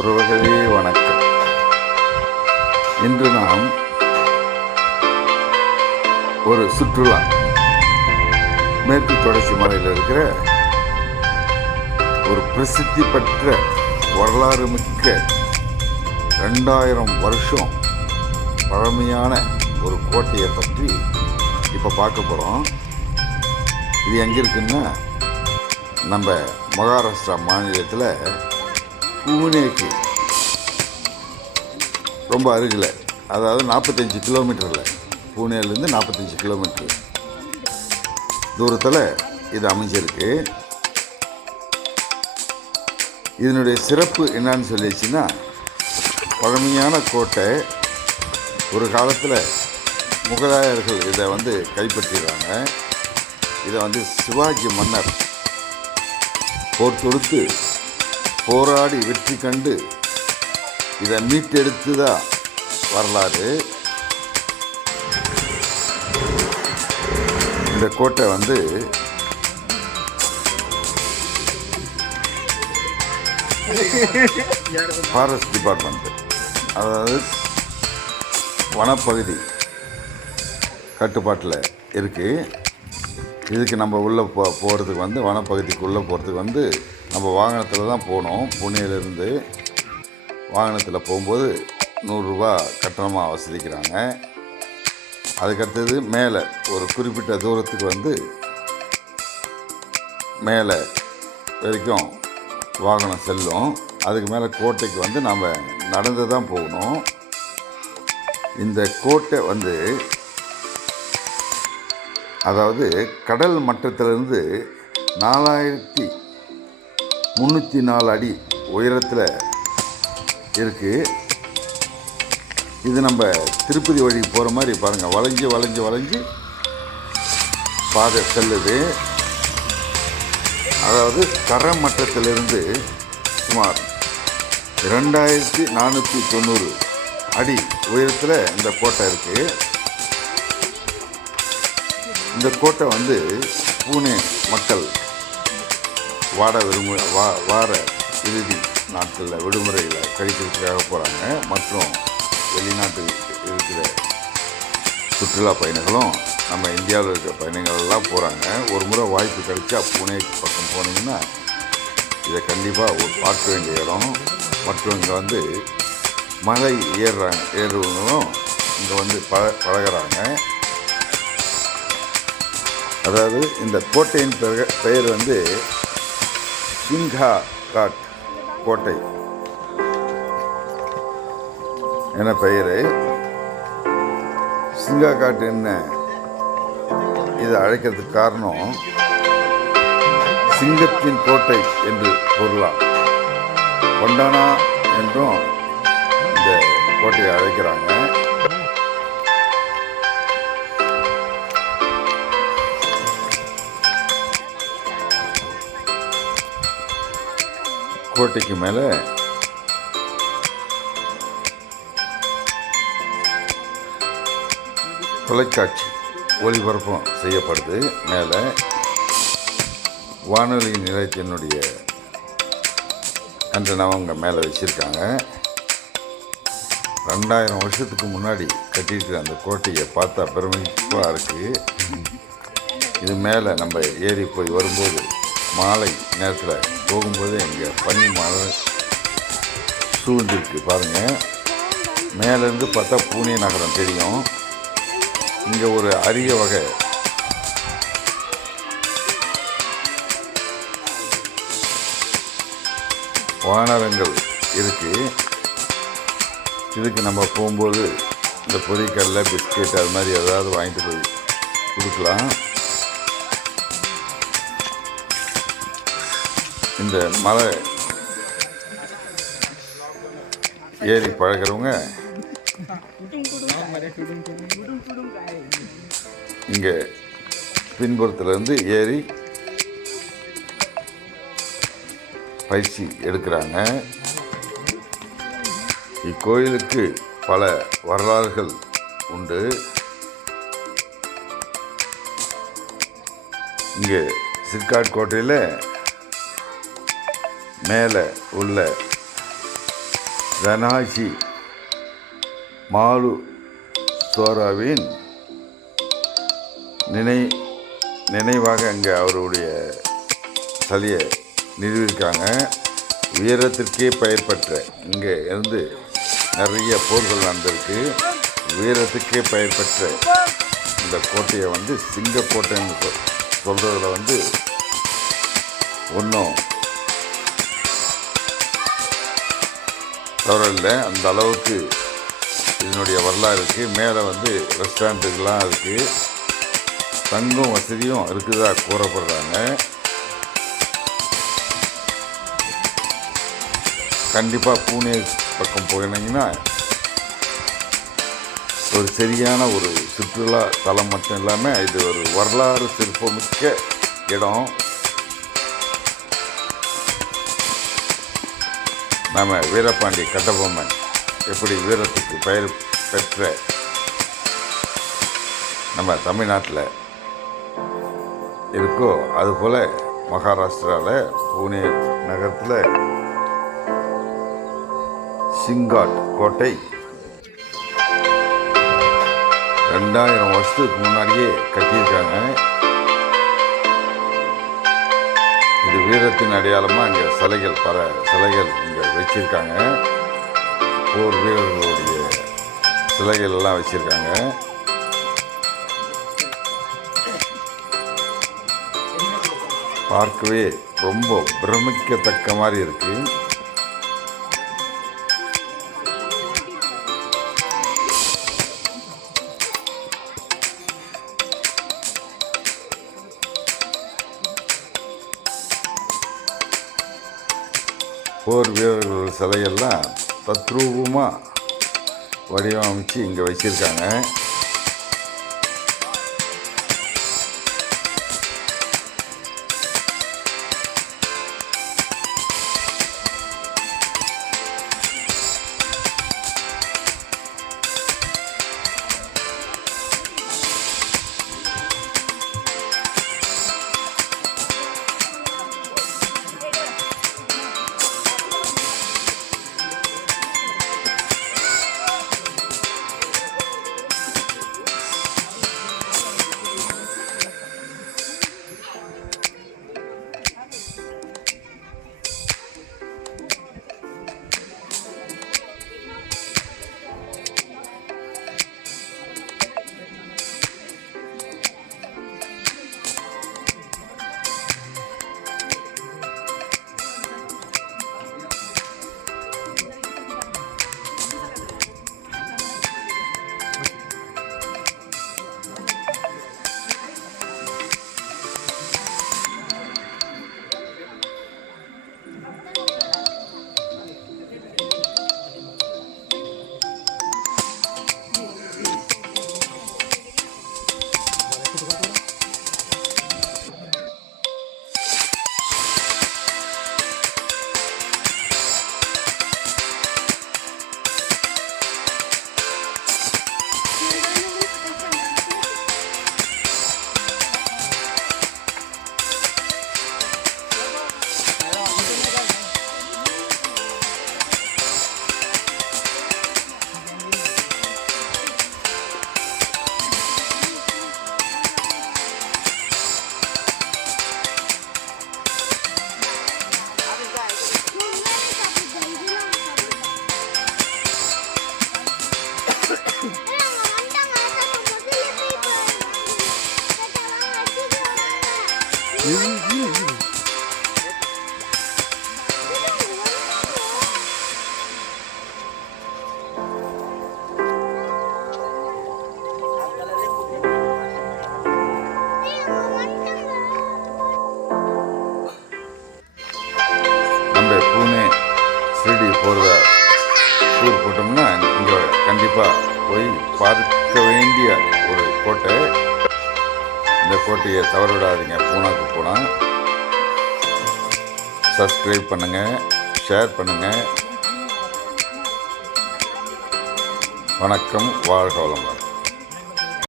உறவுகளே வணக்கம். இன்று நாம் ஒரு சுற்றுலா மேற்கு தொடர்ச்சி மலையில் இருக்கிற ஒரு பிரசித்தி பெற்ற வரலாறு மிக்க 2000 வருஷம் பழமையான ஒரு கோட்டையை பற்றி இப்போ பார்க்க போகிறோம். இது எங்கே இருக்குன்னா நம்ம மகாராஷ்டிரா மாநிலத்தில் புனேக்கு ரொம்ப அருகில், அதாவது 45 கிலோமீட்டரில், புனேலேருந்து 45 கிலோமீட்டர் தூரத்தில் இது அமைஞ்சிருக்கு. இதனுடைய சிறப்பு என்னன்னு சொல்லிடுச்சுன்னா, பழமையான கோட்டை. ஒரு காலத்தில் முகலாயர்கள் இதை கைப்பற்றிடுறாங்க. இதை சிவாஜி மன்னர் போர் தொடுத்து போராடி வெற்றி கண்டு இதை மீட்டெடுத்து தான் வரலாறு. இந்த கோட்டை ஃபாரஸ்ட் டிபார்ட்மெண்ட், அதாவது வனப்பகுதி கட்டுப்பாட்டில் இருக்குது. இதுக்கு நம்ம உள்ளே போகிறதுக்கு வனப்பகுதிக்குள்ளே போகிறதுக்கு நம்ம வாகனத்தில் தான் போனோம். புனேலேருந்து வாகனத்தில் போகும்போது 100 ரூபா கட்டணமாக வசதிக்கிறாங்க. அதுக்கடுத்தது மேலே ஒரு குறிப்பிட்ட தூரத்துக்கு மேலே வரைக்கும் வாகனம் செல்லும். அதுக்கு மேலே கோட்டைக்கு நம்ம நடந்து தான் போகணும். இந்த கோட்டை அதாவது கடல் மட்டத்திலிருந்து 4304 அடி உயரத்தில் இருக்குது. இது நம்ம திருப்பதி வழி போகிற மாதிரி பாருங்கள், வளைஞ்சு வளைஞ்சு வளைஞ்சு பாதை செல்லுது. அதாவது கரை மட்டத்திலிருந்து சுமார் 2490 அடி உயரத்தில் இந்த கோட்டை இருக்குது. இந்த கோட்டை புனே மக்கள் வார இறுதி நாட்களில் விடுமுறையில் கழிக்கிறதுக்காக போகிறாங்க. மற்றும் வெளிநாட்டு இருக்கிற சுற்றுலா பயணிகளும் நம்ம இந்தியாவில் இருக்கிற பயணிகளெல்லாம் போகிறாங்க. ஒரு முறை வாய்ப்பு கிடைச்சா புனே பக்கம் போனீங்கன்னா இதை கண்டிப்பாக பார்க்க வேண்டிய இடம். மற்றும் இங்கே மலை ஏறுவங்களும் இங்கே பழகிறாங்க. அதாவது இந்த கோட்டையின் பெயர் சிங்கா காட் கோட்டை என பெயர். சிங்கா காட் என்ன இதை அழைக்கிறதுக்கு காரணம், சிங்கத்தின் கோட்டை என்று பொருளாம். கொண்டானா என்றும் இந்த கோட்டையை அழைக்கிறாங்க. கோட்டைக்கு மேலே தொலைக்காட்சி ஒளிபரப்பும் செய்யப்படுது. மேலே வானொலி நிலையத்தினுடைய அங்கே மேலே வச்சுருக்காங்க. 2000 வருஷத்துக்கு முன்னாடி கட்டிட்டு அந்த கோட்டையை பார்த்தா பிரமிப்பாக இருக்குது. இது மேலே நம்ம ஏறி போய் வரும்போது மாலை நேரத்தில் போகும்போது இங்கே பனி மழை சூழ்ந்திருக்கு பாருங்கள். மேலேருந்து பார்த்தா புனே நகரம் தெரியும். இங்கே ஒரு அரிய வகை வானரங்கள் இருக்குது. இதுக்கு நம்ம போகும்போது இந்த பொரிக்கடலை பிஸ்கெட் அது மாதிரி ஏதாவது வாங்கிட்டு போய் கொடுக்கலாம். இந்த மலை ஏறி பழகிறவங்க இங்கே பின்புறத்துலேருந்து ஏறி பயிற்சி எடுக்கிறாங்க. இக்கோயிலுக்கு பல வரலாறுகள் உண்டு. இங்கே சிர்காட் கோட்டையில் மேலே உள்ள தனாஷி மாலு சோராவின் நினைவாக அங்கே அவருடைய சிலையை நிறுவியிருக்காங்க. வீரத்திற்கே பெயர் பெற்ற இங்கே இருந்து நிறைய போர்கள் நடந்திருக்கு. வீரத்துக்கே பெயர் பெற்ற இந்த கோட்டையை சிங்கக்கோட்டைன்னு சொல்கிறதுல ஒன்றும் தவறில்லை. அந்த அளவுக்கு இதனுடைய வரலாறு இருக்குது. மேலே ரெஸ்டாரண்ட்டுகள்லாம் இருக்குது. தங்கும் வசதியும் இருக்குதா கூறப்படுறாங்க. கண்டிப்பாக பூனே பக்கம் போனீங்கன்னா ஒரு சரியான ஒரு சுற்றுலா தலம் மட்டும் இல்லாமல் இது ஒரு வரலாறு சிறப்புமிக்க இடம். நம்ம வீரபாண்டி கட்டபொம்மன் எப்படி வீரத்துக்கு பெயர் பெற்ற நம்ம தமிழ்நாட்டில் இருக்கோ அதுபோல் மகாராஷ்டிராவில் பூனே நகரத்தில் சிங்காட் கோட்டை 2000 வருஷத்துக்கு முன்னாடியே கட்டியிருக்காங்க. இது வீரத்தின் அடையாளமாக இங்கே சிலைகள் இங்கே வச்சுருக்காங்க. போர் வீரர்களுடைய சிலைகள் எல்லாம் வச்சுருக்காங்க. பார்க்கவே ரொம்ப பிரமிக்கத்தக்க மாதிரி இருக்குது. போர் வீரர்கள் சிலையெல்லாம் தத்ரூபமாக வடிவமைச்சு இங்கே வச்சுருக்காங்க. பூனே ஷிரடி போகிறத டூர் போட்டோம்னா இங்கே கண்டிப்பாக போய் பார்க்க வேண்டிய ஒரு கோட்டை. இந்த கோட்டையை தவற விடாதீங்க. பூனாக்கு போனால் சப்ஸ்கிரைப் பண்ணுங்கள், ஷேர் பண்ணுங்கள். வணக்கம், வாழ்க வளமுடன்.